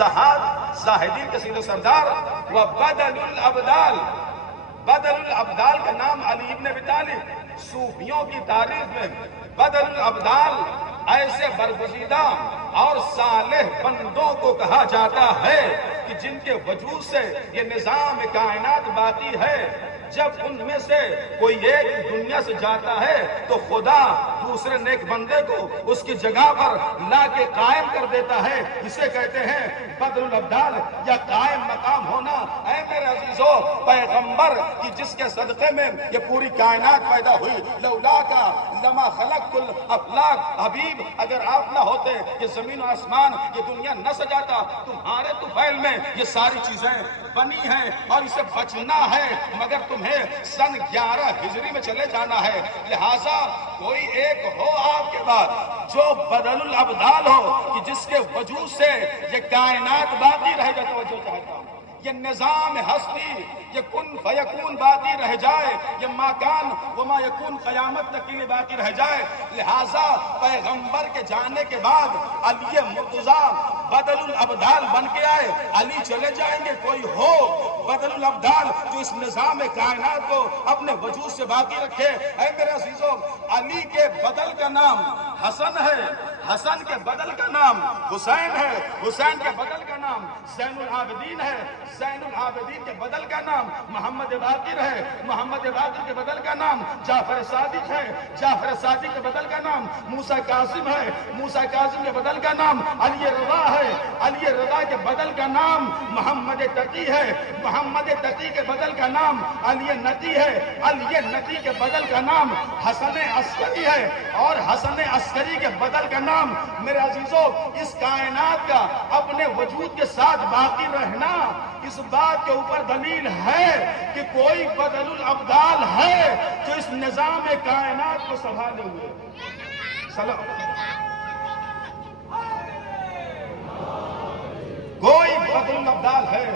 الزہاد زاہدین کے سید و سردار، و بدل الابدال، بدل الابدال کا نام علی ابن ابی طالب صوفیوں کی تاریخ میں بدل الابدال ایسے برگزیدہ اور صالح بندوں کو کہا جاتا ہے کہ جن کے وجود سے یہ نظام کائنات باقی ہے۔ جب ان میں سے کوئی ایک دنیا سے جاتا ہے تو خدا دوسرے نیک بندے کو اس کی جگہ پر لا کے قائم کر دیتا ہے۔ اسے کہتے ہیں بدل الابدال یا قائم مقام ہونا۔ اے میرے عزیزو، پیغمبر کی جس کے صدقے میں یہ پوری کائنات پیدا ہوئی، لولا کا لما خلقت الافلاک، حبیب اگر آپ نہ ہوتے یہ زمین و آسمان یہ دنیا نہ سجاتا، تمہارے طفیل میں یہ ساری چیزیں بنی ہیں اور اسے بچنا ہے، مگر تمہیں سن 11 ہجری میں چلے جانا ہے۔ لہٰذا کوئی ایک ہو آپ کے بعد جو بدل الابدال ہو کہ جس کے وجود سے یہ کائنات باقی رہ جائے۔ توجہ چاہتا ہوں، یہ نظام ہستی، یہ کن فیکون باقی رہ جائے، یہ ماکان وما یکون قیامت تک کے لیے باقی رہ جائے۔ لہٰذا پیغمبر کے جانے کے بعد علی مرتضیٰ بدل الابدال بن کے آئے، علی چلے جائیں گے، کوئی ہو بدل الابدال جو اس نظام کائنات کو اپنے وجود سے باقی رکھے۔ اے میرے عزیزو، علی کے بدل کا نام حسن ہے، حسن کے بدل کا نام حسین ہے، حسین کے بدل کا نام زین العابدین ہے، زین العابدین کے بدل کا نام محمد باقر ہے، محمد باقر کے بدل کا نام جعفر صادق ہے، جعفر صادق کے بدل کا نام موسیٰ کاظم ہے، موسیٰ کاظم کے بدل کا نام علی رضا ہے، علی رضا کے بدل کا نام محمد تقی ہے، محمد تقی کے بدل کا نام علی نقی ہے، علی نقی کے بدل کا نام حسن عسکری ہے، اور حسن عسکری کے بدل کا نام میرے عزیزو اس کائنات کا اپنے وجود کے ساتھ باقی رہنا اس بات کے اوپر دلیل ہے کہ کوئی بدل الابدال ہے جو اس نظام کائنات کو سنبھالے ہوئے۔ سلام، کوئی بدل الابدال ہے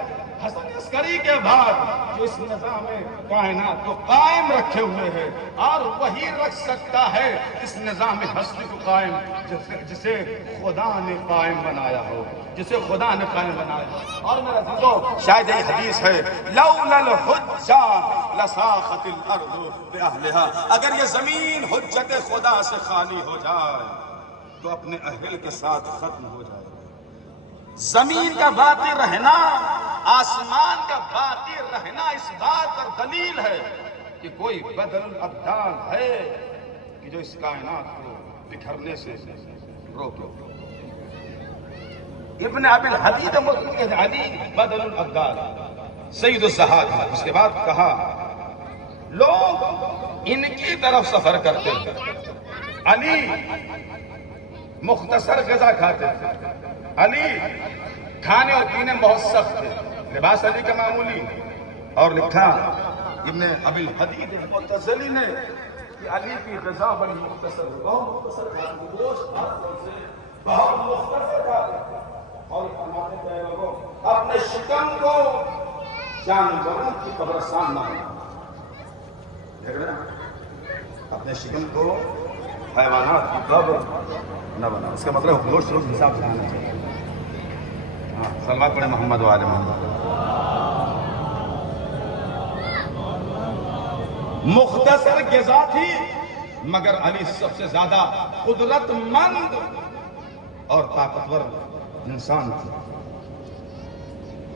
حسن عسکری کے بعد جو اس نظام کائنات کو قائم رکھے ہوئے ہے، اور وہی رکھ سکتا ہے اس نظام ہستی کو قائم جسے خدا نے قائم بنایا ہو، جسے خدا نے قائم بنایا ہو۔ اور میرا عزیزو، شاید یہ حدیث ہے لولا الحجہ لساخت الارض باہلہا، اگر یہ زمین حجت خدا سے خالی ہو جائے تو اپنے اہل کے ساتھ ختم ہو جائے۔ زمین کا باقی رہنا، آسمان کا باقی رہنا اس بات پر دلیل ہے کہ کوئی بدل الابدال ہے کہ جو اس کائنات کو بکھرنے سے روکے۔ ابن ابی الحدید مطلق علی بدل الابدال سید الزہاد ہے۔ اس کے بعد کہا لوگ ان کی طرف سفر کرتے ہیں، علی مختصر غذا کھاتے تھے، علی کھانے اور پینے بہت سخت تھے، لباس علی کا معمولی۔ اور لکھا ابن ابی الحدید المعتزلی نے کہ علی کی غذا بڑی مختصر ہے، بہت مختصر کھاتے، گوشت بہت مختصر کھاتے، اور فرماتے تھے لوگوں اپنے شکم کو جانوروں کی قبرستان مانا، اپنے شکم کو حیوانات کی قبر نہ بنا۔ اس کا مطلب گوشت روز حساب سے آنا چاہیے۔ ہاں، صلوات پڑھیں محمد و آل محمد۔ مختصر غذا تھی، مگر علی سب سے زیادہ قدرت مند اور طاقتور انسان تھے۔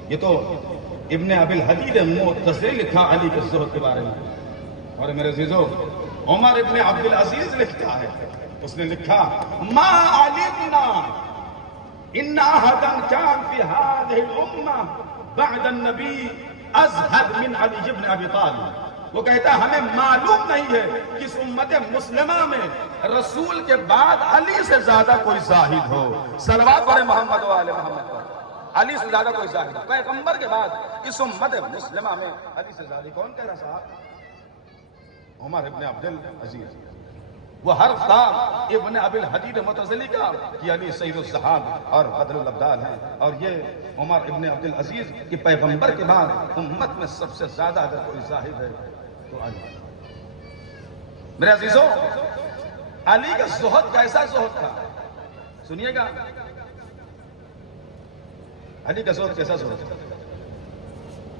یہ تو ابن ابی الحدید معتزلی لکھا علی کے زہد کے بارے میں۔ اور میرے عزیزو، عمر ابن عبدالعزیز لکھتا ہے، اس نے لکھا ما علمنا ان احدا كان في هذه الامه بعد النبي ازهد من علی ابن ابی طالب۔ وہ کہتا ہے ہمیں معلوم نہیں ہے کہ اس امت مسلمہ میں رسول کے بعد علی سے زیادہ کوئی زاہد ہو۔ صلوات پڑھیں محمد و آل محمد پر۔ علی سے زیادہ کوئی زاہد ہو، پیغمبر کے بعد اس امت مسلمہ میں علی سے زیادہ کون کہہ رہا صاحب؟ عمر ابن عبدالعزیز۔ وہ حرف تھا ابن ابی الحدید معتزلی کا کہ علی سید الزہاد اور بدل الابدال ہیں، اور یہ عمر ابن عبدالعزیز کہ پیغمبر کے بعد امت میں سب سے زیادہ اگر کوئی زاہد ہے تو علی۔ میرے عزیزو، علی کا زہد کیسا زہد تھا سنیے گا۔ علی کا سوچ کیسا سوچ؟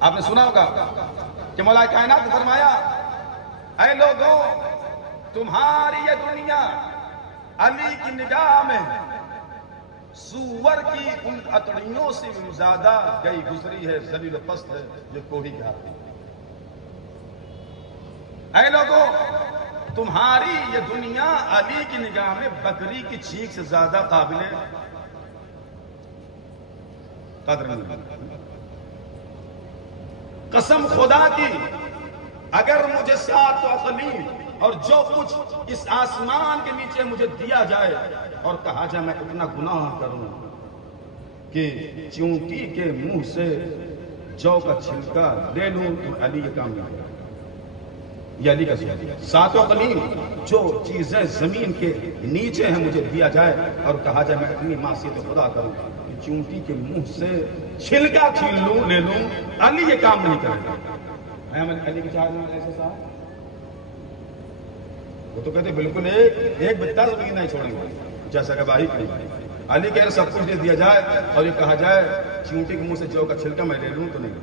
آپ نے سنا ہوگا کہ مولا کائنات نے فرمایا اے لوگوں تمہاری یہ دنیا علی کی نگاہ میں سور کی ان اتڑیوں سے زیادہ گئی گزری ہے، ذلیل و پست ہے جو کوڑی کا۔ اے لوگوں تمہاری یہ دنیا علی کی نگاہ میں بکری کی چیخ سے زیادہ قابل قدر نہیں۔ قسم خدا کی اگر مجھے 7 اقلیم اور جو کچھ اس آسمان کے نیچے مجھے دیا جائے اور کہا جائے میں اتنا گناہ کروں کہ چونٹی کے منہ سے جو کا چھلکا لے لوں تو علی کے کام نہیں کرے، یہ علی کا سوال۔ 7 اقلیم جو چیزیں زمین کے نیچے ہیں مجھے دیا جائے اور کہا جائے میں اتنی معصیت خدا کروں کہ چونٹی کے منہ سے چھلکا چھین لوں لے لوں، علی یہ کام نہیں کرے گا۔ علی کی چاہت میں ایسے صاحب وہ تو کہتے بالکل ایک بچہ زندگی نہیں چھوڑیں گے جیسا کہ باہی نہیں۔ علی کہہ رہے سب کچھ دے دیا جائے اور یہ کہا جائے چونٹی کے منہ سے جو کا چھلکا میں لے لوں تو نہیں۔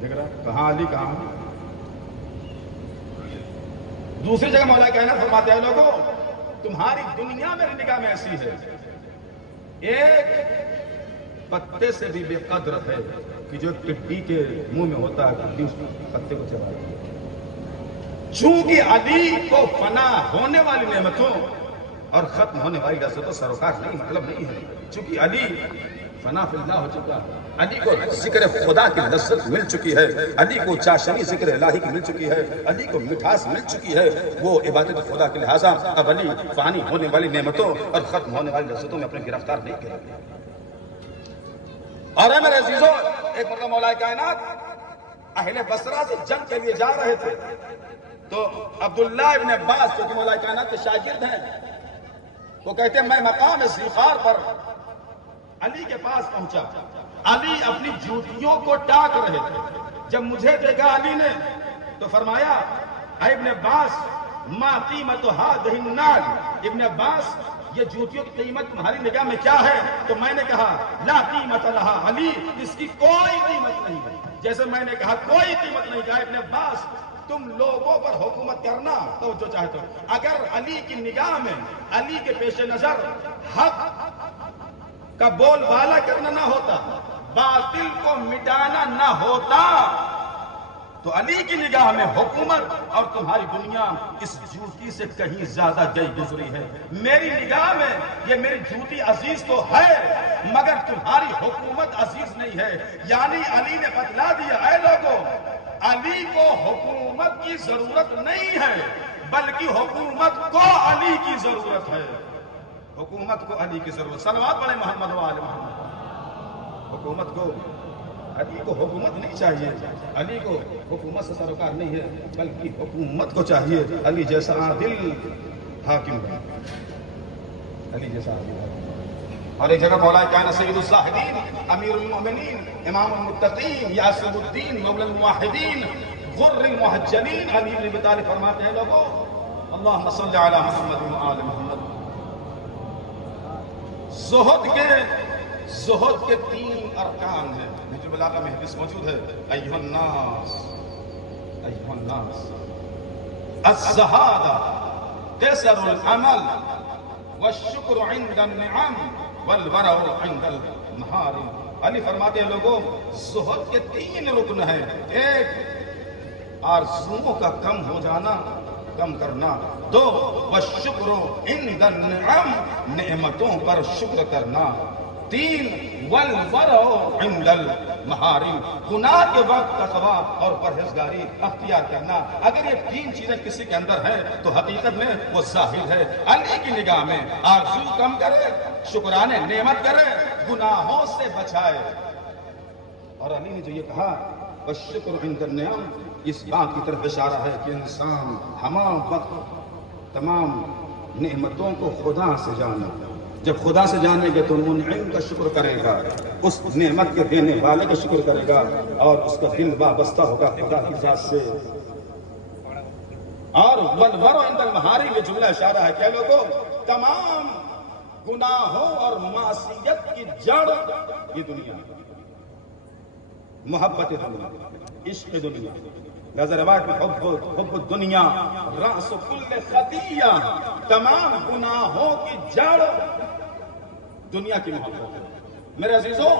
دیکھ رہا کہاں علی کہاں؟ دوسری جگہ مولا کائنات فرماتے ہیں لوگوں تمہاری دنیا میری نگاہ میں ایسی ہے ایک پتے سے بھی بے قدر ہے کہ جو ٹڈی کے منہ میں ہوتا ہے ٹڈی اس پتے کو چبا ہے۔ چونکہ علی کو فنا ہونے والی نعمتوں اور ختم ہونے والی لذتوں سروکار نہیں مطلب نہیں ہے، چونکہ علی فنا فی اللہ ہو چکا ہے، علی کو ذکر خدا کی لذت مل چکی ہے، علی کو چاشنی ذکر الہی کی مل چکی ہے، علی کو مٹھاس مل چکی ہے، وہ عبادت خدا کے لہٰذا اب علی فانی ہونے والی نعمتوں اور ختم ہونے والی لذتوں میں اپنے گرفتار نہیں کرے گا۔ اور اے میرے عزیزوں ایک مرتبہ مولا کائنات اہل بصرہ سے جنگ کے لیے جا رہے تھے تو عبداللہ ابن عباس جو کہ مولا کائنات کے شاگرد ہیں وہ کہتے ہیں میں مقام ذیخار پر علی کے پاس پہنچا، علی اپنی جوتیوں کو ٹاک رہے تھے، جب مجھے دیکھا علی نے تو فرمایا اے ابن عباس ما قیمت هذه النعل، ابن عباس یہ جوتیوں کی قیمت تمہاری نگاہ میں کیا ہے؟ تو میں نے کہا لا قیمت لها علی، اس کی کوئی قیمت نہیں ہے۔ جیسے میں نے کہا کوئی قیمت نہیں، کہا ابن عباس تم لوگوں پر حکومت کرنا تو جو چاہتے ہو، اگر علی کی نگاہ میں علی کے پیش نظر حق کا بول بالا کرنا نہ ہوتا، باطل کو مٹانا نہ ہوتا تو علی کی نگاہ میں حکومت اور تمہاری دنیا اس جوتی سے کہیں زیادہ گئی گزری ہے۔ میری نگاہ میں یہ میری جوتی عزیز تو ہے مگر تمہاری حکومت عزیز نہیں ہے۔ یعنی علی نے بتلا دیا اے لوگوں علی کو حکومت کی ضرورت نہیں ہے بلکہ حکومت کو علی کی ضرورت ہے، حکومت کو علی کی ضرورت۔ صلوات پڑھیں محمد و آل محمد۔ حکومت کو علی کو حکومت نہیں چاہیے، علی کو حکومت سے سروکار نہیں ہے بلکہ حکومت کو چاہیے علی جیسا عادل حاکم، علی جیسا عادل حاکم۔ اور ایک جگہ مولا کائنات سید الزاہدین امیر المؤمنین امام المتقین یاسر الدین مولا الموحدین غر المحجلین علی بن ابی طالب فرماتے ہیں لوگوں اللہم صلی علی محمد و آل محمد۔ زہد کے 3 ارکان ہیں، نجم البلاغہ میں حدیث موجود ہے ایھا الناس ایھا الناس الزہادہ قصر العمل والشکر عند النعم والورع عند المحارم۔ علی فرماتے ہیں لوگوں زہد کے 3 رکن ہیں، ایک آرزوؤں کا کم ہو جانا کم کرنا، 2 والشکر عند النعم نعمتوں پر شکر کرنا، 3 والورع عند المحارم گناہ کے وقت تقویٰ اور پرہیزگاری اختیار کرنا۔ اگر یہ 3 چیزیں کسی کے اندر ہیں تو حقیقت میں وہ ظاہر ہے۔ علی کی نگاہ میں آرزو کم کرے، شکرانے نعمت کرے، گناہوں سے بچائے۔ اور علی نے جو یہ کہا والشکر عند النعم، اس بات کی طرف اشارہ ہے کہ انسان تمام وقت تمام نعمتوں کو خدا سے جانا، جب خدا سے جانیں گے تو منعم کا شکر کرے گا، اس نعمت کے دینے والے کا شکر کرے گا اور اس کا دل وابستہ ہوگا خدا کی ذات سے۔ اور والورع عند المحارم یہ جملہ اشارہ ہے کہ لوگوں تمام گناہوں اور معصیت کی جڑ یہ دنیا، محبت دنیا، عشق دنیا، لذروات حب الدنیا رأس کل خطیہ، تمام گناہوں کی جڑ دنیا کی محبت ہے میرے عزیزوں۔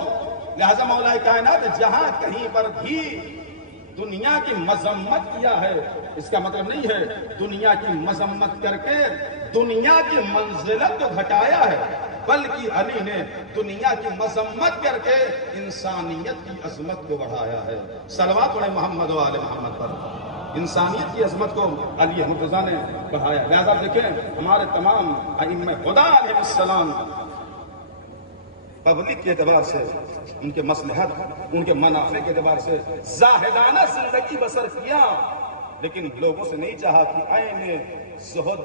لہذا مولا کائنات جہاں کہیں پر بھی دنیا کی مذمت کیا ہے، اس کا مطلب نہیں ہے دنیا کی مذمت کر کے دنیا کی منزلت کو گھٹایا ہے، بلکہ علی نے دنیا کی مذمت کر کے انسانیت کی عظمت کو بڑھایا ہے۔ صلوات پڑھیں محمد و آل محمد پر۔ انسانیت کی عظمت کو علی مرتضیٰ نے بڑھایا۔ لہذا دیکھیں ہمارے تمام ائمہ خدا علیہ السلام پبلک کے اعتبار سے، ان کے مصلحت، ان کے منافع کے اعتبار سے زاہدانہ زندگی بسر کیا، لیکن لوگوں سے نہیں چاہا کہ عین زہد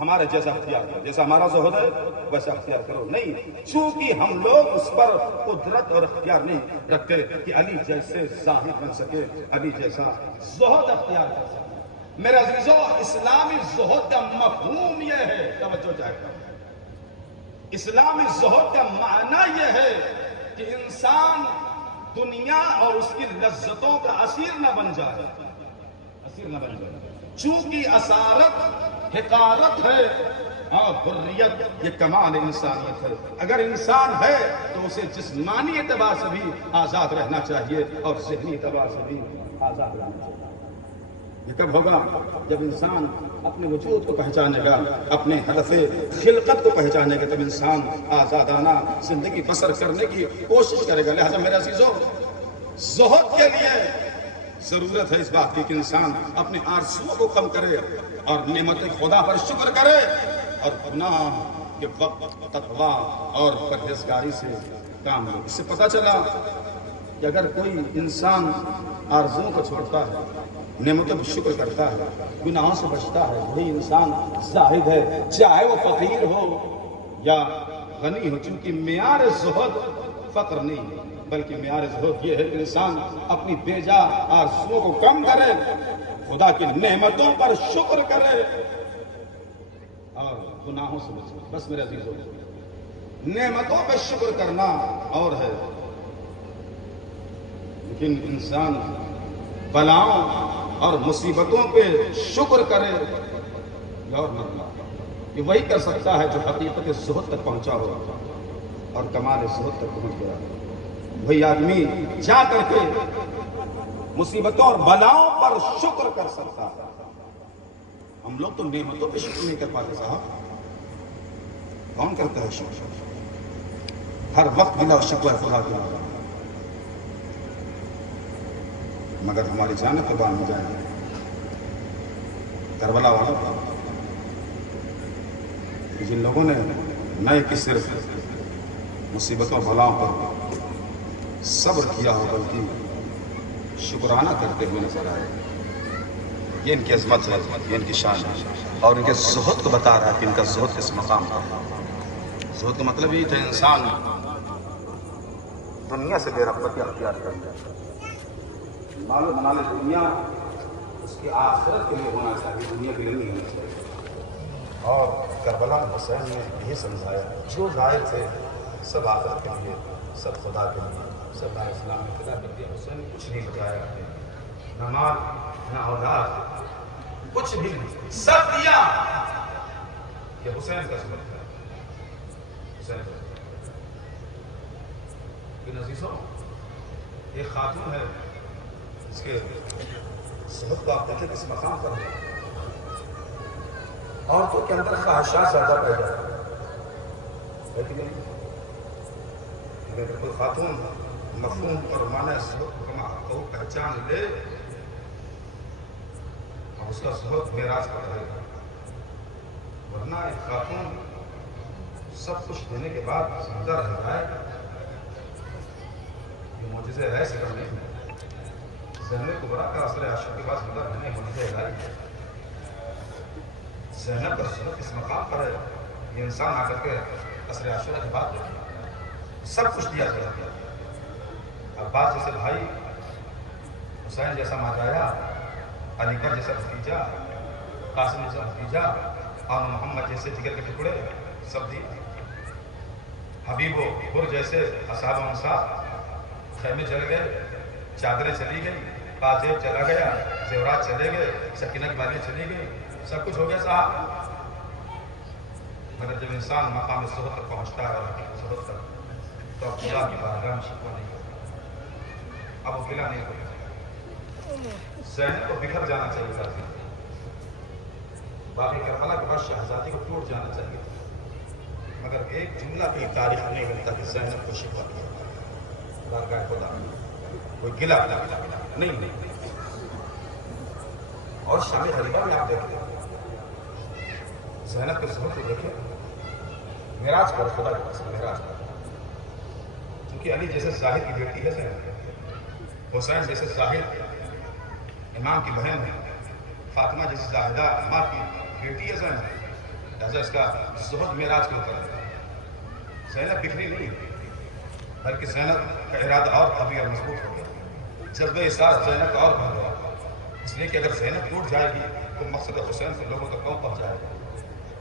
ہمارے جیسا اختیار کرو، جیسا ہمارا زہد ہے ویسا اختیار کرو، نہیں، چونکہ ہم لوگ اس پر قدرت اور اختیار نہیں رکھتے کہ علی جیسے زاہد بن سکے، علی جیسا زہد اختیار کر سکے۔ میرے عزیزوں، اسلامی زہد کا مفہوم یہ ہے، توجہ چاہیے، اسلامی زہد کا معنی یہ ہے کہ انسان دنیا اور اس کی لذتوں کا اسیر نہ بن جائے، اسیر نہ بن جائے، چونکہ اسارت حقارت ہے اور حریت یہ کمال انسانیت ہے۔ اگر انسان ہے تو اسے جسمانی اعتبار سے بھی آزاد رہنا چاہیے اور ذہنی اعتبار سے بھی آزاد رہنا چاہیے۔ یہ کب ہوگا؟ جب انسان اپنے وجود کو پہچانے گا، اپنے ہدف خلقت کو پہچانے گا، تب انسان آزادانہ زندگی بسر کرنے کی کوشش کرے گا۔ لہذا میرے عزیزوں، زہد کے لیے ضرورت ہے اس بات کی کہ انسان اپنے آرزوؤں کو کم کرے اور نعمت خدا پر شکر کرے، اور گناہ کے وقت تقویٰ اور پرہیزگاری سے کام لے۔ اس سے پتہ چلا کہ اگر کوئی انسان آرزوؤں کو چھوڑتا ہے، نعمتوں پر شکر کرتا ہے، گناہوں سے بچتا ہے، وہی انسان زاہد ہے، چاہے وہ فقیر ہو یا غنی ہو، چونکہ معیار زہد فقر نہیں ہے، بلکہ معیار زہد یہ ہے کہ انسان اپنی بیجا آرزوؤں کو کم کرے، خدا کی نعمتوں پر شکر کرے اور گناہوں سے بچے۔ بس میرے عزیزوں، نعمتوں پہ شکر کرنا اور ہے، لیکن انسان بلاؤں اور مصیبتوں پہ شکر کرے اور مرنا، یہ وہی کر سکتا ہے جو حقیقت زہد تک پہنچا ہوا اور کمال زہد تک پہنچ گیا۔ وہی آدمی جا کر کے مصیبتوں اور بلاؤں پر شکر کر سکتا ہے۔ ہم لوگ تو نعمتوں پہ شکر نہیں کر پاتے صاحب، کون کرتا ہے شکر؟ ہر وقت گلا شکوہ خدا کے علاوہ، مگر ہماری جانیں قربان ہو جائیں گے کربلا والوں کا، جن لوگوں نے نہ کہ صرف مصیبتوں بلاؤں پر صبر کیا ہو بلکہ شکرانہ کرتے ہوئے نظر آئے۔ یہ ان کی عظمت ہے، یہ ان کی شان ہے، اور ان کے زہد کو بتا رہا ہے کہ ان کا زہد کس مقام پر ہے۔ زہد کا مطلب یہ کہ انسان دنیا سے بے رغبتی اختیار کرتا ہے، معلوم بنانے دنیا اس کی آخرت کے لیے ہونا چاہیے، دنیا کے لیے نہیں ہونا چاہیے۔ اور کربلا میں حسین نے یہی سمجھایا، جو ظاہر تھے سب آخرت کے لیے، سب خدا کے لیے، سب علیہ السلام نے خدا کر دیا۔ حسین نے کچھ نہیں بتایا، نہ مال نہ اولاد، کچھ بھی نہیں، سب دیا کہ حسین کا سبب ہے، حسین کا۔ لیکن عزیزوں، ایک خاتون ہے، اس کے صحت کو آپ دیکھیں کس مقام پر ہے، عورتوں کے اندر خواہشات زیادہ پیدا ہے کہ نہیں؟ اگر کوئی خاتون مفہوم اور معنی صحت کو پہچان لے اور اس کا صحت معراج پر رہے گا، ورنہ ایک خاتون سب کچھ دینے کے بعد زندہ رہ جائے، یہ معجزے ہے صرف نہیں۔ زینب کبریٰ کا اثر عاشق کے بعد زندہ رہنے معجزہ الہی ہے۔ زینب کا صحت اس مقام پر ہے، یہ انسان آ کر کے اثر عاشق کی بات کرتا ہے، سب کچھ دیا گیا۔ عباس جیسے بھائی، حسین جیسا ماجایا، علی گڑھ جیسا بھتیجا، قاسم جیسا بھتیجا، اور محمد جیسے جگر کے ٹکڑے سب دیے۔ حبیب و بر جیسے اصحاب و انصار خیمے چلے گئے، چادریں چلی گئی، پاجیب چلا گیا، زیورات چلے گئے، سکینہ کی بالیاں چلی گئی، سب کچھ ہو گیا صاحب۔ مگر جب انسان مقام صحبت تک پہنچتا ہے اور صحبت تک، تو اب اللہ کی بارگاہ میں شکوہ نہیں ہوتا، اب وہ گلہ نہیں ہوتا۔ زینب کو بکھر جانا چاہیے تھا، باقی کربلا کے بعد شہزادی کو ٹوٹ جانا چاہیے تھا، مگر ایک جملہ کی تاریخ نہیں ملتا کہ زینب کو شکوہ کیا بارگاہ خدا، کوئی گلہ نہیں۔ اور شام غریبہ میں آپ دیکھتے زینب کے زہد کو دیکھیں، معراج پر خدا کے پاس معراج پر، کیونکہ علی جیسے زاہد کی بیٹی ہے زینب، حسین جیسے زاہد امام کی بہن ہے، فاطمہ جیسی زاہدہ ماں کی بیٹی ہے زینب، لہذا اس کا زہد معراج کے اوپر ہے۔ زینب بکھری نہیں ہے، بلکہ زینب کا ارادہ اور قوی اور مضبوط ہو گیا، جذبہ احساس زینب کا اور بڑھ گیا، اس لیے کہ اگر زینب ٹوٹ جائے گی تو مقصد حسین سے لوگوں تک کون پہنچائے گا؟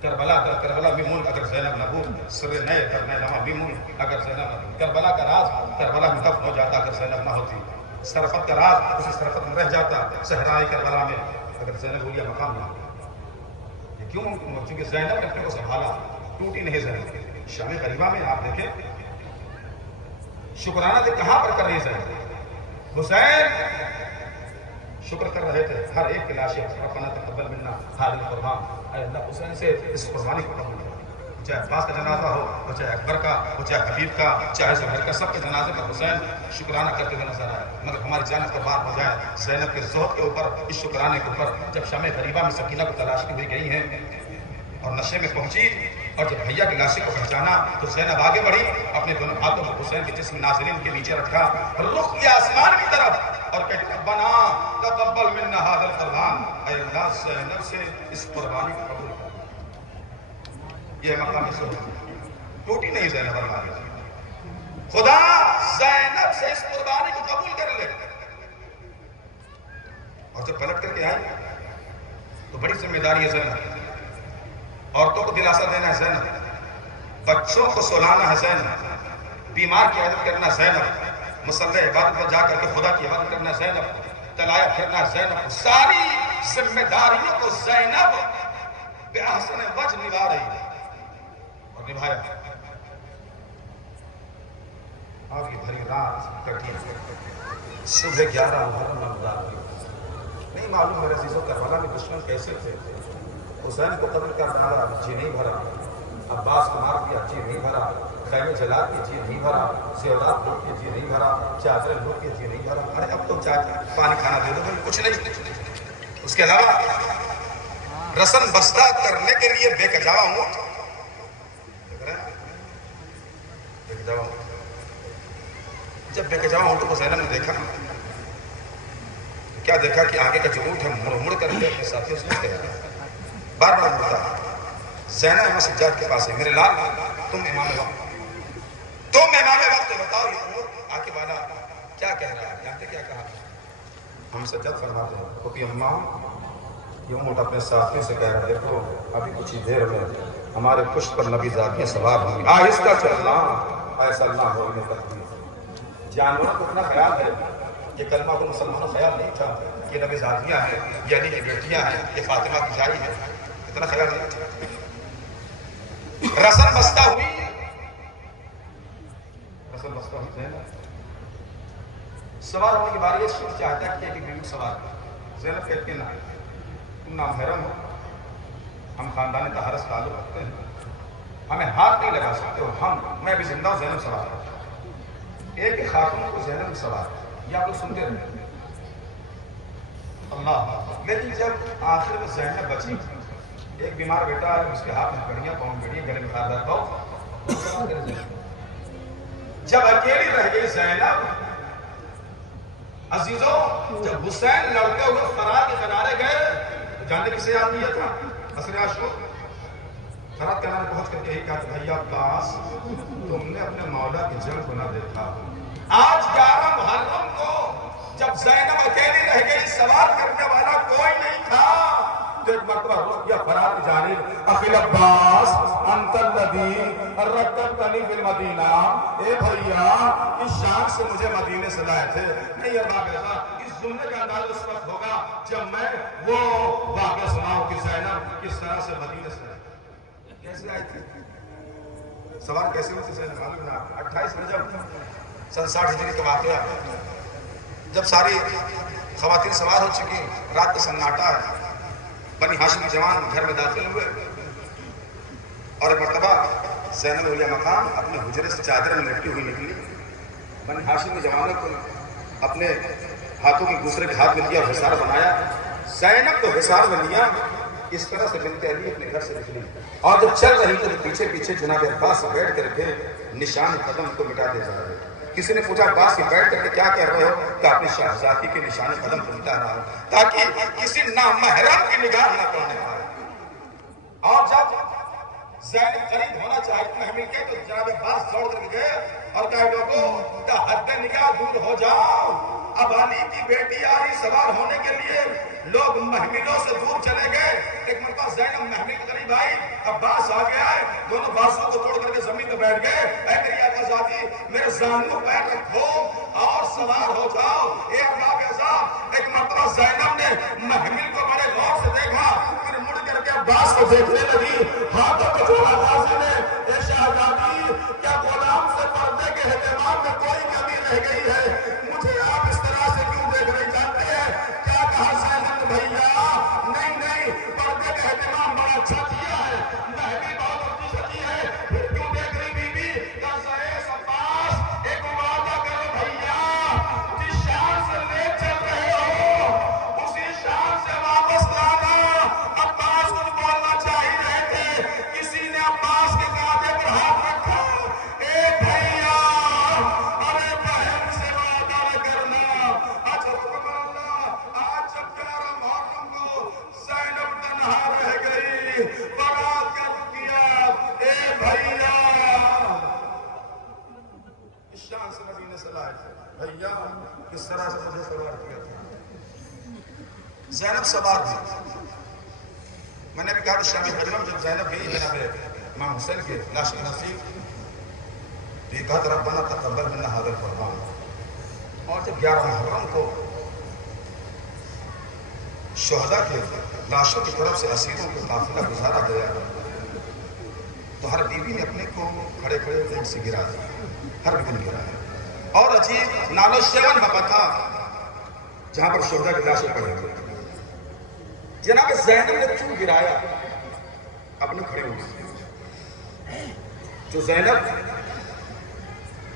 کربلا میمون اگر زینب نہ بھول، سر نئے کرنے لما میمون اگر زینب نہ بھول، کربلا کا راز کربلا میں دفن ہو جاتا اگر زینب نہ ہوتی، سرفت کا راز اسی سرفت میں رہ جاتا صحرائے کربلا میں اگر زینب بولیا مقام نہ ہوتا۔ یہ کیوں؟ چونکہ زینب نے اپنے کو سنبھالا، ٹوٹی نہیں زینب۔ شام غریبہ میں آپ دیکھیں شکرانہ دے کہاں پر کر رہی ہے زینب؟ حسین شکر کر رہے تھے ہر ایک کی لاشیں، ربنا تقبل منا ھذا القربان، اے اللہ حسین سے اس قربانی کو قبول کر، چاہے عباس کا جنازہ ہو، وہ چاہے اکبر کا، وہ چاہے حبیب کا، چاہے زہیر کا، سب کے جنازے پر حسین شکرانہ کرتے ہوئے نظر آئے، مگر ہماری جانب قربان ہو جائے زینب کے زہد کے اوپر، اس شکرانے کے اوپر۔ جب شام غریبہ میں سکینہ کو تلاشتی ہوئی گئی ہیں اور نشے میں پہنچی، اور جب بھیا کی لاشیں کو پہچانا تو زینب آگے بڑھی، اپنے دونوں ہاتھوں کو حسین کے جسم ناظرین کے نیچے رکھا اور رخ کیا آسمان کی طرف اور کہتے ربنا تقبل منا ھذا القربان، اے اللہ زینب سے اس قربانی کو قبول کر۔ یہ مقام صحبت، ٹوٹی نہیں زینب ہماری، خدا زینب سے اس قربانی کو قبول کر لے۔ اور جب پلٹ کر کے آئی تو بڑی ذمہ داری ہے زینب، عورتوں کو دلاسا دینا ہے زینب، بچوں کو سلانا ہے زینب، بیمار کی عیادت کرنا زینب، مصلی عبادت پر جا کر کے خدا کی عبادت کرنا زینب، تلایا پھرنا زینب، ساری ذمہ داریوں کو زینب بے احسن وجہ نبھا رہی ہے اور نبھایا۔ آگے بھری رات کٹی، صبح 11 محرم رمضان کی، نہیں معلوم میرے عزیزوں کربلا میں دشمن کیسے تھے۔ حسین کو قتل کر ڈالا، جی نہیں بھرا، عباس کو مار دیا، جی نہیں بھرا، خیمے جلا کے جی نہیں بھرا، زیورات لوٹ کے جی نہیں بھرا، چادریں لوٹ کے جی نہیں بھرا۔ ارے اب تو چائے پانی کھانا دے دو بھائی، کچھ نہیں۔ اس کے علاوہ رسن بستہ کرنے کے لیے بے کجاوا اونٹ، بے کجاوا اونٹ، جب بے کجاوا اونٹوں کو زینب نے دیکھا کیا دیکھا کہ آگے کا جو اونٹ ہے مڑ مڑ کر کے اپنے ساتھیوں سے کہہ رہا ہے، بار بار مڑتا ہے۔ زینب امام سجاد کے پاس ہے، میرے لال تم امام وقت، تم امام وقت، بتاؤ یہ اونٹ آ کے والا کیا کہہ رہا ہے؟ جانتے کیا کہا؟ ہم سجاد فرماتے ہیں کیونکہ اماں یہ اونٹ اپنے ساتھیوں سے کہہ رہا ہے دیکھو ابھی کچھ ہی دیر میں ہمارے پشت پر نبی ذاتیاں سوار ہوں گی، آہستہ چلنا، ایسا نہ ہو انہیں تکلیف۔ جانوروں کو اتنا خیال ہے، یہ کلمہ کو مسلمانوں خیال نہیں تھا، یہ نبی ذاتیاں ہیں، یہ علی کی بیٹیاں ہیں، یہ فاطمہ کی جائی ہے، اتنا خیال نہیں تھا۔ رسن بستہ ہوئی، رسن بستہ ہوئی زینب، سوار ہونے کی باری ہے، چاہتا ہے کہ ایک بیوی سوار ہے۔ زینب کہتی ہے نہ، تم نامحرم ہو، ہم خاندان طہارت سے تعلق رکھتے ہیں، ہمیں ہاتھ نہیں لگا سکتے ہو، میں ابھی زندہ ہوں، زینب سوار ہے۔ ایک خاتون کو زینب میں سوار ہے، یہ آپ لوگ سنتے رہے اللہ۔ لیکن جب آخر میں زینب بچی، ایک بیمار بیٹا ہے، اس کے ہاتھ میں گھڑیاں، پاؤں گھڑیاں، گلے میں خاردار پاؤں، جب اکیلی رہ گئی زینب، عزیزوں جب حسین لڑتے ہوئے فرات کے کنارے گئے، جانتے کسے یاد کیا تھا؟ عصر عاشور، فرات کے کنارے پہنچ کر کے یہی کہا کہ بھائی عباس تم نے اپنے مولا کی جنگ کو نہ دیکھا۔ آج 11 محرم کو جب زینب اکیلی رہ گئی، سوار کرنے والا کوئی نہیں تھا، تو ایک مرتبہ رخ کیا فرار کی جانب، اخی عباس انت الذی رتبتنی فی المدینہ، اے بھیا اس شان سے مجھے مدینے سے لائے تھے۔ نہیں ارباب ایسا اس جملے کا انداز اس وقت ہوگا جب میں وہ واقعہ سناؤں کہ زینب کس طرح سے مدینے سے کیسے آئی تھی، سوال کیسے ہوئی تھی زینب معلوم نہ۔ 28 رجب سن 60 ہجری کا واقعہ، جب ساری خواتین سوار ہو چکی، رات کا سناٹا ہے، بنی ہاشم کے جوان گھر میں داخل ہوئے اور ایک مرتبہ زینب علیہ مقام اپنے حجرے سے چادر میں لپٹی ہوئی نکلی۔ بنی ہاشم کے جوانوں کو اپنے ہاتھوں کی دوسرے کے ہاتھ میں لیا اور حصار بنایا۔ زینب تو حصار میں لیا، اس طرح سے بنت علی اپنے گھر سے نکلی اور جب چل رہی تو پیچھے پیچھے جناب عباس سے بیٹھ کر کے نشان قدم کو مٹاتے جا رہے۔ کسی نے پوچھا عباس سے بیٹھ کر کے کیا کہہ رہے ہو؟ کہ اپنی شہزادی کے نشان قدم کو مٹا رہا ہوں تاکہ کسی نامحرم کی نگاہ نہ پڑنے پائے۔ اور جب زینب قریب ہونا چاہتی محمل کے تو جناب عباس دوڑ کر گئے اور کہا لوگوں حد نگاہ دور ہو جاؤ، اب علی کی بیٹی آئی سوار ہونے کے لیے۔ لوگ محملوں سے دور چلے گئے، ایک مرتبہ زینب محمل کے قریب آئی، عباس آگے آئے، دونوں بازوؤں کو توڑ کر کے زمین پہ بیٹھ گئے۔ اے میری آقازادی میرے زانوں پیر رکھو اور سوار ہو جاؤ۔ ایک ایک مرتبہ زینب نے محمل کو بڑے غور سے دیکھا، پھر مڑ کر کے عباس کو دیکھنے لگی، ہاتھوں کو جوڑا غازی نے، اے شہزادی کیا غلام سے پردے کے اہتمام میں کوئی کمی رہ گئی ہے؟ مجھے آپ اس طرح سے کیوں دیکھ رہے جانتے ہیں؟ کیا کہا زینب بھیا؟ نہیں نہیں، پردے کا اہتمام بڑا اچھا کیا ہے، محمل بہت اچھی سجی ہے، پھر کیوں دیکھ رہی بی بی؟ کہ زیس عباس ایک وعدہ کرو بھیا، جس شان سے لے چل رہے ہو اسی شان سے واپس لانا۔ عباس کچھ بولنا چاہ ہی رہے تھے، کسی نے عباس کے کاندھے پر ہاتھ رکھا، اے بھیا ارے بہن سے وعدہ نہ کرنا۔ اچھا سبحان اللہ، آج جب 11 محرم کو زینب تنہا رہ گئی، بارات کا رک گیا، اے بھیا اس شان سے مدینے سے لائے تھے، بھیا کس طرح سے مجھے سوار کیا تھا۔ زینب سوار تھی، میں نے بھی کہا کہ شامی غریبم جب زینب گئی جناب امام حسین کے لاش کے نزدیک تو یہ کہا ربنا تقبل منا ھذا القربان۔ اور جب 11 محرم کو شہداء کے لاشوں کی طرف سے اسیروں کو قافلہ گزارا گیا تو ہر بیوی نے اپنے کو کھڑے کھڑے اونٹ سے گرا دیا، ہر دن گرایا، اور عجیب نالو شیون ہوا تھا جہاں پر شہداء کی لاشیں پڑے ہوئے۔ جناب زینب نے کیوں گرایا؟ اپنے کھڑے ہوئے جو زینب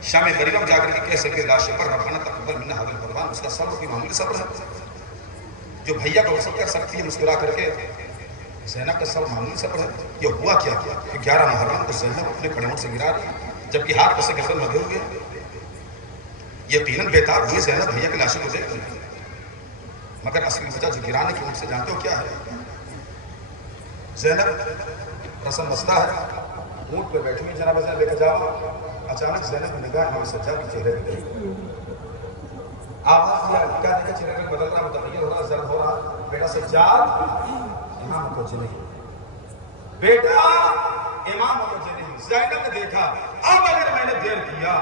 شام غریبم جا کر کے کہہ سکے لاشیں پر ربنا تقبل منا ھذا القربان، اس کا صبر کوئی معمولی صبر ہے؟ جو بھیا کو وصل کر سکتی ہے مسکرا کر کے، زینب کا صبر معمولی صبر ہے؟ یہ ہوا کیا کہ 11 محرم کو زینب اپنے کھڑے اونٹ سے گرا رہی جبکہ ہاتھ پسے گردن لگے ہوئے، یقیناً بیتاب ہوئی زینب بھیا کی لاشوں کو دیکھ لی، مگر اصلی وجہ جو گرانے کی اونٹ سے جانتے ہو کیا ہے؟ زینب رسم بستہ ہے، اونٹ پہ بیٹھی ہوئی، جناب زینب لے کے جاؤ، اچانک زینب کی نگاہ امام سجاد کے چہرے پہ گئی، آواز دیا، کیا دیکھا چہرے کا بدل رہا، متغیر ہو رہا، زرد ہو رہا، بیٹا سجاد امام متوجہ نہیں، بیٹا امام متوجہ نہیں۔ زینب نے دیکھا اب اگر میں نے دیر کیا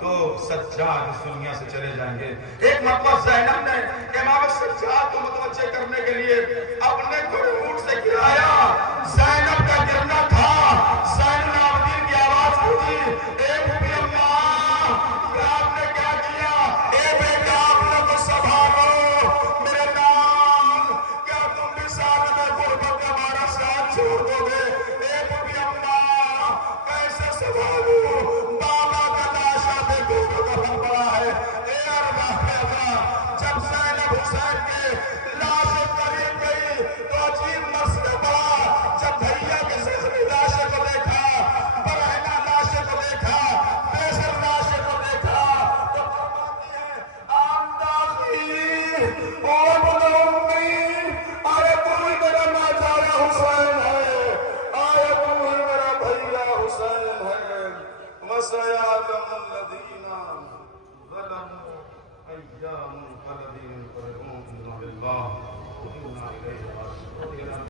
تو سجاد اس دنیا سے چلے جائیں گے۔ ایک مرتبہ زینب نے امام سجاد کو متوجہ کرنے کے لیے اپنے گھوڑے اونٹ سے گرایا، زینب کا گرنا تھا، زین العابدین کی آواز ہوئی، اے بی اماں آپ نے کیا کیا؟ اے بیٹا اپنے کو سنبھالو میرے نام، کیا تم بھی ساتھ میں غربت کا ہمارا ساتھ چھوڑ دو گے؟ اے بی اماں کیسے سنبھالوں، بابا کا لاشا دیکھو کفن پڑا ہے۔ اے ارواح پیدا، جب زینب حسین کے لاش قریب گئی تو عجیب مسئلہ پڑا، جب بھیا کے زخمی لاشے کو دیکھا، برہنہ لاشے کو دیکھا، بیسر لاشے کو دیکھا تو فرماتی ہے آمداخی او ابن امی، آئے کوئی میرا ناچارہ حسین ہے، آئے کوئی میرا بھیا حسین ہے، وَسَيَعْلَمُ الَّذِينَ ظَلَمُوا أَيَّ مُنقَلَبٍ يَنقَلِبُونَ إِلَىٰ اللَّهِ وَإِنَّا إِلَيْهِ رَاجِعُونَ۔